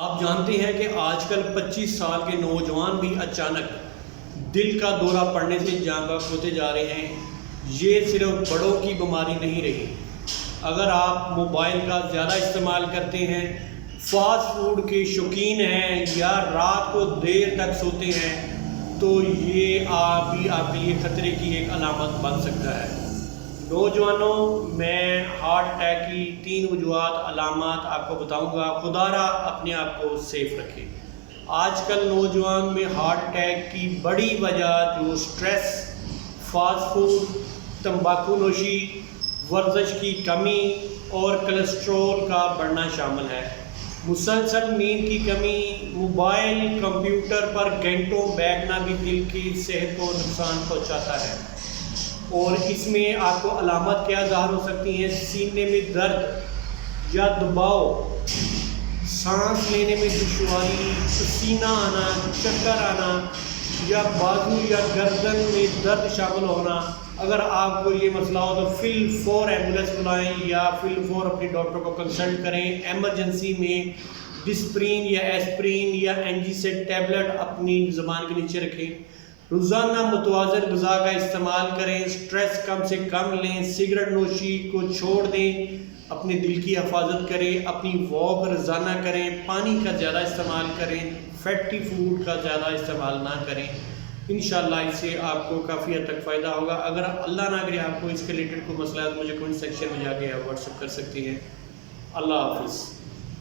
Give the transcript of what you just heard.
آپ جانتے ہیں کہ آج کل 25 سال کے نوجوان بھی اچانک دل کا دورہ پڑنے سے جاں بحق ہوتے جا رہے ہیں۔ یہ صرف بڑوں کی بیماری نہیں رہی۔ اگر آپ موبائل کا زیادہ استعمال کرتے ہیں، فاسٹ فوڈ کے شوقین ہیں یا رات کو دیر تک سوتے ہیں تو یہ آپ کے لیے خطرے کی ایک علامت بن سکتا ہے۔ نوجوانوں، میں ہارٹ اٹیک کی 3 وجوہات علامات آپ کو بتاؤں گا۔ خدا را اپنے آپ کو سیف رکھے۔ آج کل نوجوان میں ہارٹ اٹیک کی بڑی وجہ جو سٹریس، فاسٹ فوڈ، تمباکو نوشی، ورزش کی کمی اور کولیسٹرول کا بڑھنا شامل ہے۔ مسلسل نیند کی کمی، موبائل کمپیوٹر پر گھنٹوں بیٹھنا بھی دل کی صحت کو نقصان پہنچاتا ہے۔ اور اس میں آپ کو علامت کیا ظاہر ہو سکتی ہیں؟ سینے میں درد یا دباؤ، سانس لینے میں دشواری، پسینہ آنا، چکر آنا یا بازو یا گردن میں درد شامل ہونا۔ اگر آپ کو یہ مسئلہ ہو تو فی الفور ایمبولینس بلائیں یا فی الفور اپنے ڈاکٹر کو کنسلٹ کریں۔ ایمرجنسی میں ڈسپرین یا ایسپرین یا NG-سیٹ ٹیبلٹ اپنی زبان کے نیچے رکھیں۔ روزانہ متوازن غذا کا استعمال کریں، سٹریس کم سے کم لیں، سگریٹ نوشی کو چھوڑ دیں، اپنے دل کی حفاظت کریں، اپنی واک روزانہ کریں، پانی کا زیادہ استعمال کریں، فیٹی فوڈ کا زیادہ استعمال نہ کریں۔ انشاءاللہ اس سے آپ کو کافی حد تک فائدہ ہوگا۔ اگر اللہ نہ کرے آپ کو اس کے ریلیٹڈ کوئی مسئلہ ہے تو مجھے کمنٹ سیکشن میں جا کے واٹس ایپ کر سکتی ہیں۔ اللہ حافظ۔